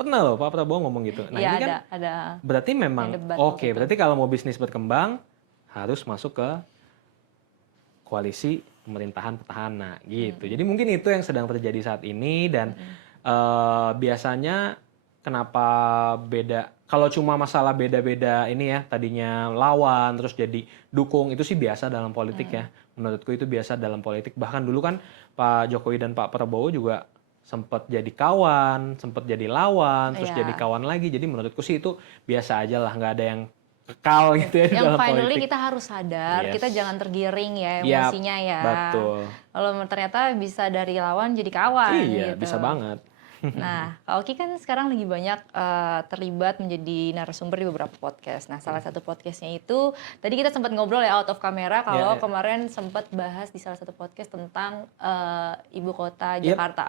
Pernah loh Pak Prabowo ngomong gitu. Nah Iya, ini kan ada berarti memang debat oke, waktu itu. berarti kalau mau bisnis berkembang harus masuk ke koalisi pemerintahan petahana gitu. Jadi mungkin itu yang sedang terjadi saat ini dan biasanya kenapa beda, kalau cuma masalah beda-beda ini ya, tadinya lawan terus jadi dukung, itu sih biasa dalam politik ya. Menurutku itu biasa dalam politik. Bahkan dulu kan Pak Jokowi dan Pak Prabowo juga sempat jadi kawan, sempat jadi lawan, terus Iya. jadi kawan lagi. Jadi menurutku sih itu biasa aja lah, nggak ada yang kekal gitu ya di Yang dalam finally politik. kita harus sadar, Yes. kita jangan tergiring ya Yap, emosinya ya. betul. Kalau ternyata bisa dari lawan jadi kawan Iya, gitu. bisa banget. Nah, Kak Oki kan sekarang lagi banyak terlibat menjadi narasumber di beberapa podcast. Nah, salah satu podcastnya itu, tadi kita sempat ngobrol ya out of camera kalau Ya. kemarin sempat bahas di salah satu podcast tentang ibu kota Yep. Jakarta.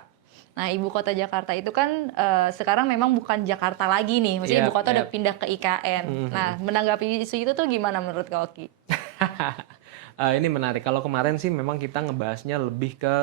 Nah, ibu kota Jakarta itu kan sekarang memang bukan Jakarta lagi nih, maksudnya ibu Yep, kota udah yep. pindah ke IKN. Nah, menanggapi isu itu tuh gimana menurut Kak Oki? Ini menarik. Kalau kemarin sih memang kita ngebahasnya lebih ke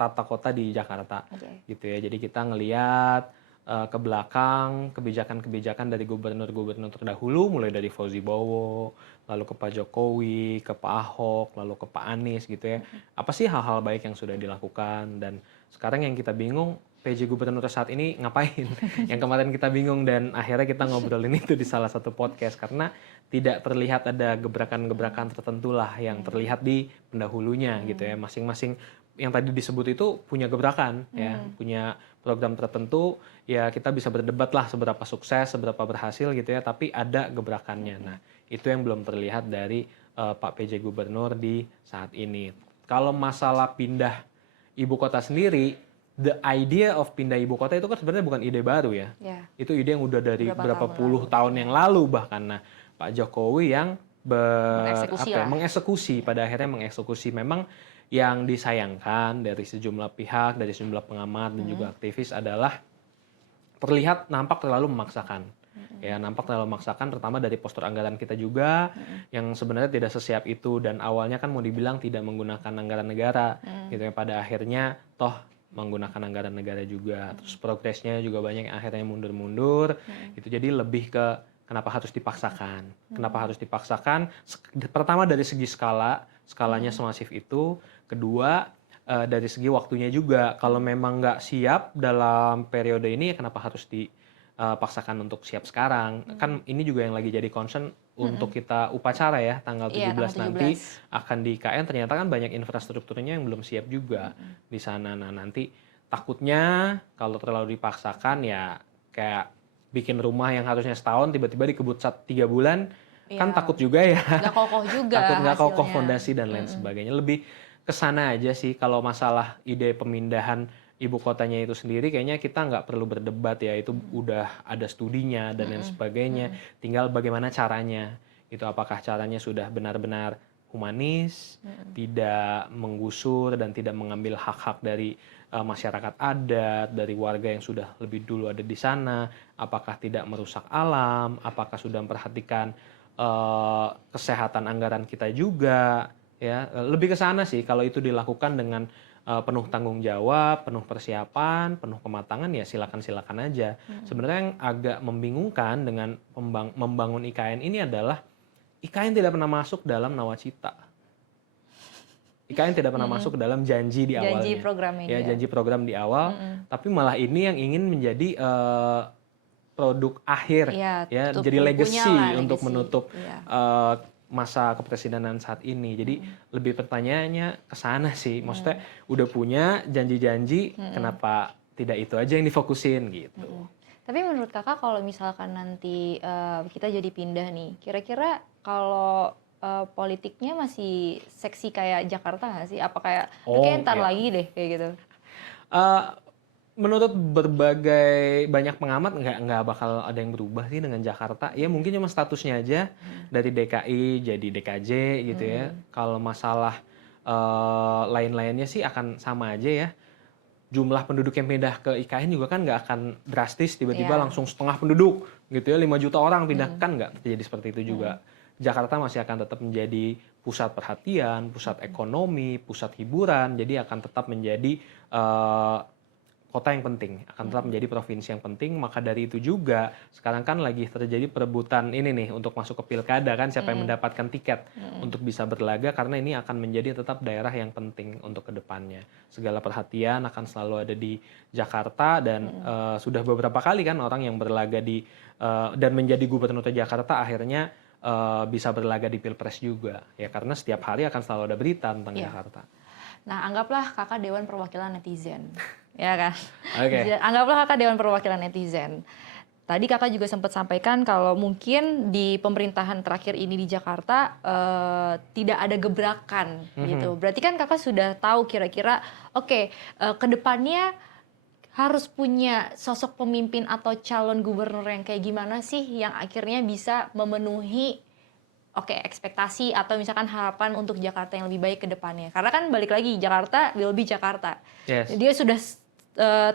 tata kota di Jakarta, Oke. gitu ya. Jadi kita ngelihat ke belakang kebijakan-kebijakan dari gubernur-gubernur terdahulu, mulai dari Fauzi Bowo, lalu ke Pak Jokowi, ke Pak Ahok, lalu ke Pak Anies, gitu ya. Apa sih hal-hal baik yang sudah dilakukan? Dan sekarang yang kita bingung, PJ Gubernur saat ini ngapain? Yang kemarin kita bingung dan akhirnya kita ngobrolin itu di salah satu podcast karena tidak terlihat ada gebrakan-gebrakan tertentu lah yang terlihat di pendahulunya gitu ya. Masing-masing yang tadi disebut itu punya gebrakan ya, punya program tertentu ya, kita bisa berdebat lah seberapa sukses, seberapa berhasil gitu ya, tapi ada gebrakannya. Nah, itu yang belum terlihat dari Pak PJ Gubernur di saat ini. Kalau masalah pindah ibu kota sendiri, the idea of pindah ibu kota itu kan sebenarnya bukan ide baru ya. Ya. Itu ide yang udah dari Beberapa berapa tahun puluh lalu. tahun yang lalu bahkan. Nah, Pak Jokowi yang Mengeksekusi lah. mengeksekusi, pada akhirnya mengeksekusi. Memang yang disayangkan dari sejumlah pihak, dari sejumlah pengamat dan juga aktivis adalah terlihat nampak terlalu memaksakan. Ya, nampak terlalu memaksakan, terutama dari postur anggaran kita juga yang sebenarnya tidak sesiap itu, dan awalnya kan mau dibilang tidak menggunakan anggaran negara gitu ya, pada akhirnya toh menggunakan anggaran negara juga. Terus progresnya juga banyak yang akhirnya mundur-mundur gitu. Jadi lebih ke kenapa harus dipaksakan? Kenapa harus dipaksakan? Pertama dari segi skalanya semasif itu. Kedua dari segi waktunya juga. Kalau memang nggak siap dalam periode ini, kenapa harus dipaksakan untuk siap sekarang? Kan ini juga yang lagi jadi concern untuk kita upacara ya, tanggal 17 Iya, tanggal nanti 17. akan di IKN. Ternyata kan banyak infrastrukturnya yang belum siap juga di sana. Nah, nanti takutnya kalau terlalu dipaksakan ya kayak bikin rumah yang harusnya setahun tiba-tiba dikebut 3 bulan, kan Iya. takut juga ya. Nggak kokoh juga Takut nggak kokoh hasilnya. fondasi dan lain sebagainya. Lebih kesana aja sih. Kalau masalah ide pemindahan ibu kotanya itu sendiri, kayaknya kita nggak perlu berdebat ya. Itu udah ada studinya dan lain sebagainya. Tinggal bagaimana caranya. Itu apakah caranya sudah benar-benar humanis, tidak menggusur dan tidak mengambil hak-hak dari masyarakat adat, dari warga yang sudah lebih dulu ada di sana, apakah tidak merusak alam, apakah sudah memperhatikan kesehatan anggaran kita juga, ya. Lebih ke sana sih. Kalau itu dilakukan dengan penuh tanggung jawab, penuh persiapan, penuh kematangan, ya silakan aja. Sebenarnya yang agak membingungkan dengan membangun IKN ini adalah IKN tidak pernah masuk dalam nawacita. IKN tidak pernah masuk dalam janji di awalnya. Janji program ini. Ya, janji program di awal, tapi malah ini yang ingin menjadi produk akhir, Iya, ya, tutup jadi bukunya legacy lah, untuk legacy. menutup Iya. masa kepresidenan saat ini. Jadi lebih pertanyaannya ke sana sih. Maksudnya udah punya janji-janji, kenapa tidak itu aja yang difokusin gitu. Tapi menurut kakak kalau misalkan nanti kita jadi pindah nih, kira-kira kalau politiknya masih seksi kayak Jakarta nggak sih? Apa kayak, Oh, kayak ntar iya. lagi deh kayak gitu? Eh, Menurut berbagai banyak pengamat nggak bakal ada yang berubah sih dengan Jakarta. Ya mungkin cuma statusnya aja dari DKI jadi DKJ gitu ya. Kalau masalah lain-lainnya sih akan sama aja ya. Jumlah penduduk yang pindah ke IKN juga kan nggak akan drastis tiba-tiba Iya. langsung setengah penduduk gitu ya, 5 juta orang pindah, kan nggak terjadi seperti itu juga. Jakarta masih akan tetap menjadi pusat perhatian, pusat ekonomi, pusat hiburan, jadi akan tetap menjadi kota yang penting, akan tetap menjadi provinsi yang penting. Maka dari itu juga sekarang kan lagi terjadi perebutan ini nih untuk masuk ke pilkada kan, siapa yang mendapatkan tiket untuk bisa berlaga, karena ini akan menjadi tetap daerah yang penting untuk kedepannya. Segala perhatian akan selalu ada di Jakarta dan sudah beberapa kali kan orang yang berlaga di dan menjadi gubernur Jakarta akhirnya bisa berlaga di Pilpres juga ya, karena setiap hari akan selalu ada berita tentang Jakarta. Nah, anggaplah kakak Dewan Perwakilan Netizen, ya kan? Oke. Anggaplah kakak Dewan Perwakilan Netizen. Tadi kakak juga sempat sampaikan kalau mungkin di pemerintahan terakhir ini di Jakarta tidak ada gebrakan gitu. Berarti kan kakak sudah tahu kira-kira, oke, kedepannya harus punya sosok pemimpin atau calon gubernur yang kayak gimana sih yang akhirnya bisa memenuhi ekspektasi atau misalkan harapan untuk Jakarta yang lebih baik ke depannya. Karena kan balik lagi, Jakarta will be Jakarta. Yes. Dia sudah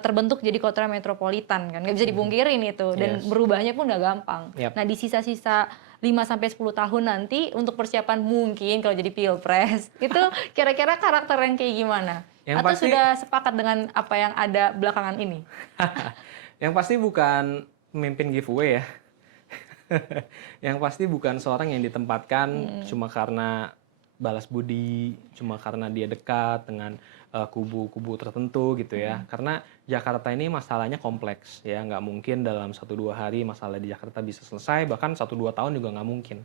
terbentuk jadi kota metropolitan kan, nggak bisa dipungkirin itu, dan Yes. berubahnya pun nggak gampang. Yep. Nah, di sisa-sisa 5-10 tahun nanti untuk persiapan mungkin kalau jadi pilpres, itu kira-kira karakter yang kayak gimana? Yang Atau pasti- sudah sepakat dengan apa yang ada belakangan ini? Yang pasti bukan pemimpin giveaway ya. Yang pasti bukan seorang yang ditempatkan cuma karena balas budi, cuma karena dia dekat dengan kubu-kubu tertentu gitu ya. Karena Jakarta ini masalahnya kompleks ya, nggak mungkin dalam 1-2 hari masalah di Jakarta bisa selesai, bahkan 1-2 tahun juga nggak mungkin.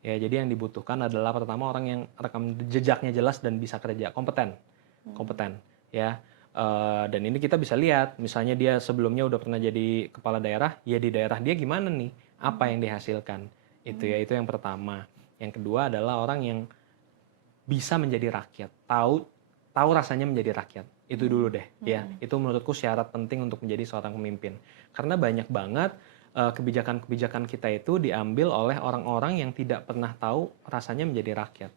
Ya, jadi yang dibutuhkan adalah pertama orang yang rekam jejaknya jelas dan bisa kerja, kompeten ya. Dan ini kita bisa lihat, misalnya dia sebelumnya udah pernah jadi kepala daerah, ya di daerah dia gimana nih, apa yang dihasilkan, itu ya, itu yang pertama. Yang kedua adalah orang yang bisa menjadi rakyat, tahu rasanya menjadi rakyat, itu dulu deh ya. Itu menurutku syarat penting untuk menjadi seorang pemimpin, karena banyak banget kebijakan-kebijakan kita itu diambil oleh orang-orang yang tidak pernah tahu rasanya menjadi rakyat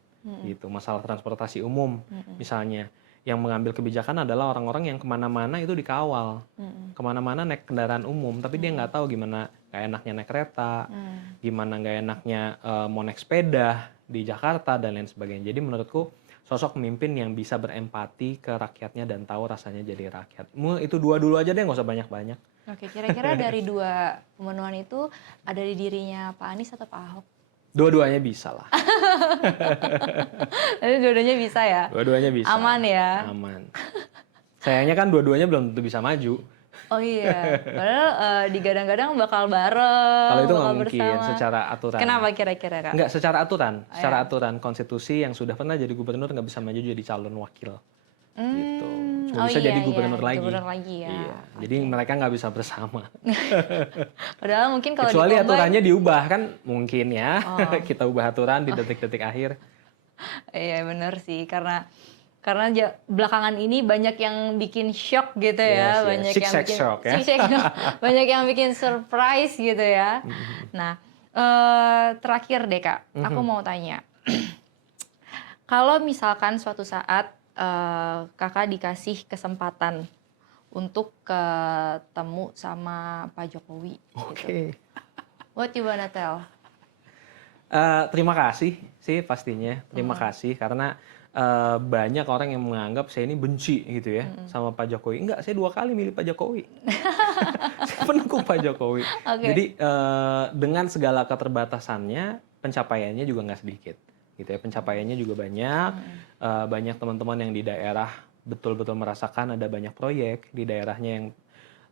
gitu. Masalah transportasi umum misalnya, yang mengambil kebijakan adalah orang-orang yang kemana-mana itu dikawal, kemana-mana naik kendaraan umum, tapi dia nggak tahu gimana nggak enaknya naik kereta, gimana nggak enaknya mau naik sepeda di Jakarta dan lain sebagainya. Jadi menurutku sosok pemimpin yang bisa berempati ke rakyatnya dan tahu rasanya jadi rakyat. Itu dua dulu aja deh, nggak usah banyak-banyak. Oke, kira-kira dari dua pemenuhan itu ada di dirinya Pak Anies atau Pak Ahok? Dua-duanya bisa lah. Jadi dua-duanya bisa ya? Dua-duanya bisa. Aman ya? Aman. Sayangnya kan dua-duanya belum tentu bisa maju. Oh iya, padahal digadang-gadang bakal bareng, Kalau itu nggak bakal mungkin bersama. secara aturan. Kenapa kira-kira, Kak? Nggak, secara aturan. Secara iya. aturan konstitusi yang sudah pernah jadi gubernur nggak bisa maju jadi calon wakil. Gitu. Cuma Oh bisa iya, jadi iya, gubernur lagi. gubernur lagi ya. Iya. Jadi mereka nggak bisa bersama. Padahal mungkin kalau Kecuali di-combine- aturannya diubah kan mungkin ya. Oh. Kita ubah aturan di detik-detik akhir. Iya benar sih, karena belakangan ini banyak yang bikin shock gitu ya, Yes, yes. banyak Six yang sex bikin shock ya. six sex shock. Banyak yang bikin surprise gitu ya. Nah, terakhir deh Kak, aku mau tanya, kalau misalkan suatu saat Kakak dikasih kesempatan untuk ketemu sama Pak Jokowi, gitu. Oke. What you wanna tell? Terima kasih sih pastinya. Terima kasih karena banyak orang yang menganggap saya ini benci gitu ya sama Pak Jokowi. Enggak, saya 2 kali milih Pak Jokowi. Saya pendukung Pak Jokowi. Oke. Jadi dengan segala keterbatasannya, pencapaiannya juga nggak sedikit. Gitu ya, pencapaiannya juga banyak. Banyak teman-teman yang di daerah betul-betul merasakan ada banyak proyek di daerahnya yang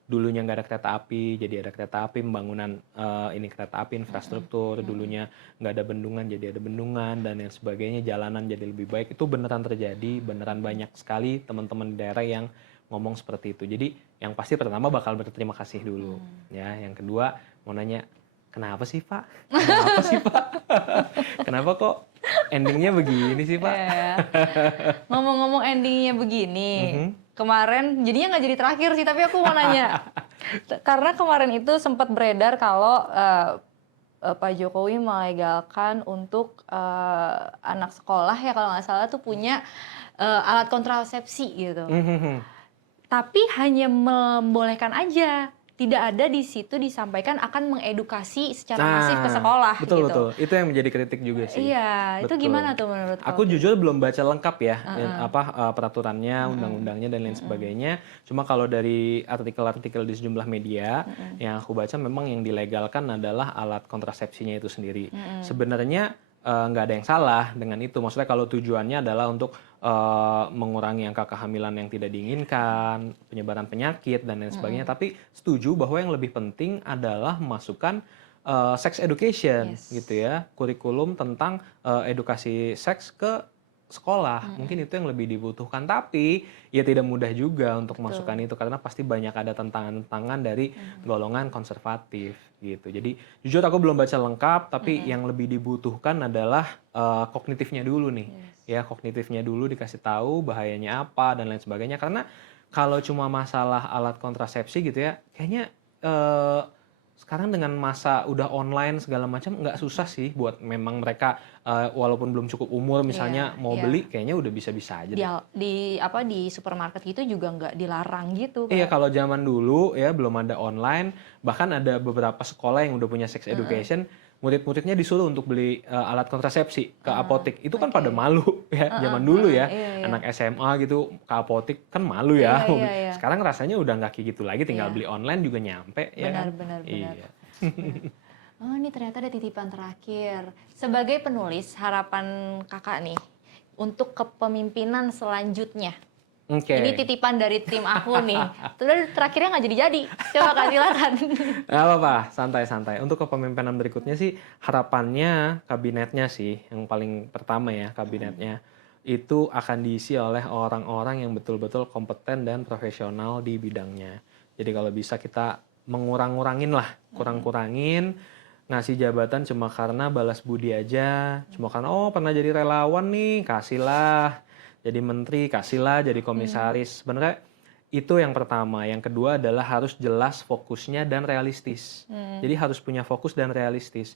dulunya nggak ada kereta api, jadi ada kereta api, pembangunan kereta api, infrastruktur, dulunya nggak ada bendungan, jadi ada bendungan, dan lain sebagainya, jalanan jadi lebih baik. Itu beneran terjadi, beneran banyak sekali teman-teman di daerah yang ngomong seperti itu. Jadi yang pasti pertama bakal berterima kasih dulu. Ya, yang kedua mau nanya, kenapa sih Pak? Kenapa sih Pak? Kenapa kok endingnya begini sih Pak? Ya. Ngomong-ngomong endingnya begini, kemarin jadinya nggak jadi terakhir sih, tapi aku mau nanya, karena kemarin itu sempat beredar kalau Pak Jokowi melegalkan untuk anak sekolah ya kalau nggak salah tuh punya alat kontrasepsi gitu, tapi hanya membolehkan aja. Tidak ada di situ disampaikan akan mengedukasi secara masif ke sekolah betul, gitu. Betul, itu yang menjadi kritik juga sih. Iya, itu Betul. gimana tuh menurut Aku kamu? jujur belum baca lengkap ya, peraturannya, undang-undangnya dan lain sebagainya. Cuma kalau dari artikel-artikel di sejumlah media yang aku baca, memang yang dilegalkan adalah alat kontrasepsinya itu sendiri. Sebenarnya nggak ada yang salah dengan itu. Maksudnya kalau tujuannya adalah untuk mengurangi angka kehamilan yang tidak diinginkan, penyebaran penyakit dan lain sebagainya. Tapi setuju bahwa yang lebih penting adalah memasukkan sex education, gitu ya, kurikulum tentang edukasi seks ke sekolah. Mungkin itu yang lebih dibutuhkan, tapi ya tidak mudah juga untuk memasukkan itu karena pasti banyak ada tantangan-tantangan dari golongan konservatif gitu. Jadi jujur aku belum baca lengkap, tapi yang lebih dibutuhkan adalah kognitifnya dulu nih. Ya, kognitifnya dulu dikasih tahu bahayanya apa dan lain sebagainya, karena kalau cuma masalah alat kontrasepsi gitu ya, kayaknya eh, sekarang dengan masa udah online segala macam nggak susah sih buat memang mereka walaupun belum cukup umur misalnya Iya, mau iya. beli kayaknya udah bisa-bisa aja Di, deh. di supermarket gitu juga nggak dilarang gitu Iya, Kak. kalau zaman dulu ya belum ada online, bahkan ada beberapa sekolah yang udah punya sex education, murid-muridnya disuruh untuk beli alat kontrasepsi ke apotek. Itu kan pada Oke. malu ya, Heeh, zaman dulu heeh, ya. iya, iya. Anak SMA gitu ke apotek kan malu Iya, ya mau iya, beli. iya. Sekarang rasanya udah nggak kayak gitu lagi, tinggal Iya. beli online juga nyampe ya Benar, kan. benar, benar. Iya. Benar. Oh, ini ternyata ada titipan terakhir. Sebagai penulis, harapan kakak nih untuk kepemimpinan selanjutnya. Oke. Ini titipan dari tim aku nih. Terus terakhirnya nggak jadi-jadi. Coba Kak, silakan. Nggak apa-apa, santai-santai. Untuk kepemimpinan berikutnya sih harapannya kabinetnya sih yang paling pertama ya kabinetnya itu akan diisi oleh orang-orang yang betul-betul kompeten dan profesional di bidangnya. Jadi kalau bisa kita mengurang-ngurangin lah, kurang-kurangin ngasih jabatan cuma karena balas budi aja, cuma karena oh pernah jadi relawan nih, kasihlah jadi menteri, kasihlah jadi komisaris. Sebenarnya itu yang pertama. Yang kedua adalah harus jelas fokusnya dan realistis. Jadi harus punya fokus dan realistis.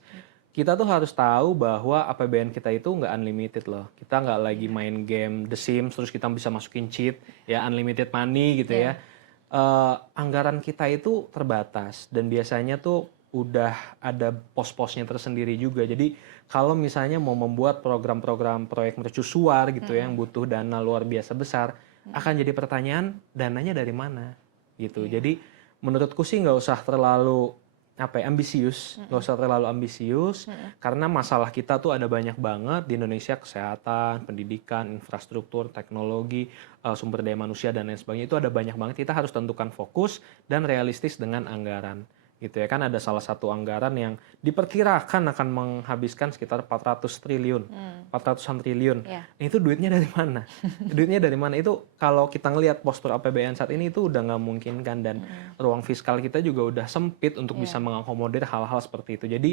Kita tuh harus tahu bahwa APBN kita itu nggak unlimited loh. Kita nggak lagi main game The Sims terus kita bisa masukin cheat ya unlimited money gitu Iya. ya. Anggaran kita itu terbatas dan biasanya tuh udah ada pos-posnya tersendiri juga. Jadi kalau misalnya mau membuat program-program proyek mercusuar gitu ya yang butuh dana luar biasa besar, akan jadi pertanyaan dananya dari mana gitu. Iya. Jadi menurutku sih nggak usah terlalu ambisius, nggak usah terlalu ambisius karena masalah kita tuh ada banyak banget di Indonesia, kesehatan, pendidikan, infrastruktur, teknologi, sumber daya manusia dan lain sebagainya itu ada banyak banget. Kita harus tentukan fokus dan realistis dengan anggaran gitu ya. Kan ada salah satu anggaran yang diperkirakan akan menghabiskan sekitar 400 triliun, 400-an triliun. Iya. Itu duitnya dari mana? Duitnya dari mana? Itu kalau kita ngelihat postur APBN saat ini itu udah nggak mungkin kan dan ruang fiskal kita juga udah sempit untuk bisa mengakomodir hal-hal seperti itu. Jadi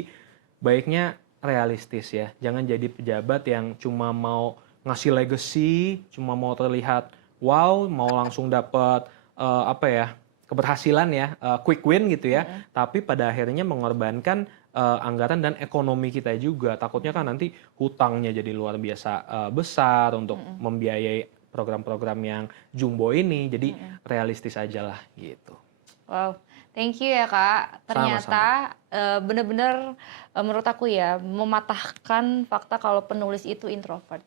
baiknya realistis ya. Jangan jadi pejabat yang cuma mau ngasih legacy, cuma mau terlihat wow, mau langsung dapat keberhasilan ya, quick win gitu ya. Tapi pada akhirnya mengorbankan anggaran dan ekonomi kita juga. Takutnya kan nanti hutangnya jadi luar biasa besar untuk membiayai program-program yang jumbo ini. Jadi realistis aja lah gitu. Wow, thank you ya Kak. Ternyata bener-bener menurut aku ya mematahkan fakta kalau penulis itu introvert.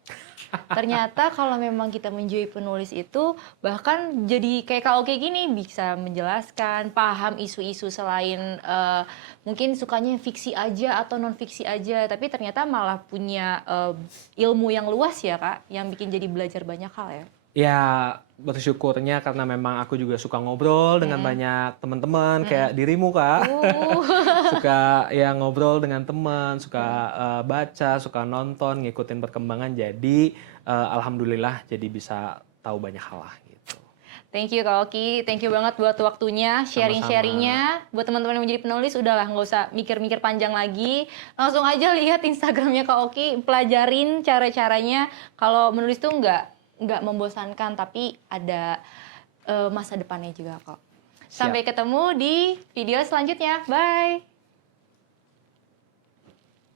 Ternyata kalau memang kita menjadi penulis itu bahkan jadi kayak Kak Oki gini bisa menjelaskan, paham isu-isu selain mungkin sukanya fiksi aja atau non fiksi aja, tapi ternyata malah punya ilmu yang luas ya Kak, yang bikin jadi belajar banyak hal ya. Ya bersyukurnya karena memang aku juga suka ngobrol dengan banyak teman-teman kayak dirimu Kak. Suka ya ngobrol dengan teman, suka baca, suka nonton, ngikutin perkembangan. Jadi alhamdulillah jadi bisa tahu banyak hal lah gitu. Thank you Kak Oki, thank you banget buat waktunya, sharing-sharingnya. Buat teman-teman yang menjadi penulis, udahlah nggak usah mikir-mikir panjang lagi. Langsung aja lihat Instagramnya Kak Oki, pelajarin cara-caranya. Kalau menulis tuh nggak membosankan, tapi ada masa depannya juga kok. Sampai ketemu di video selanjutnya, bye!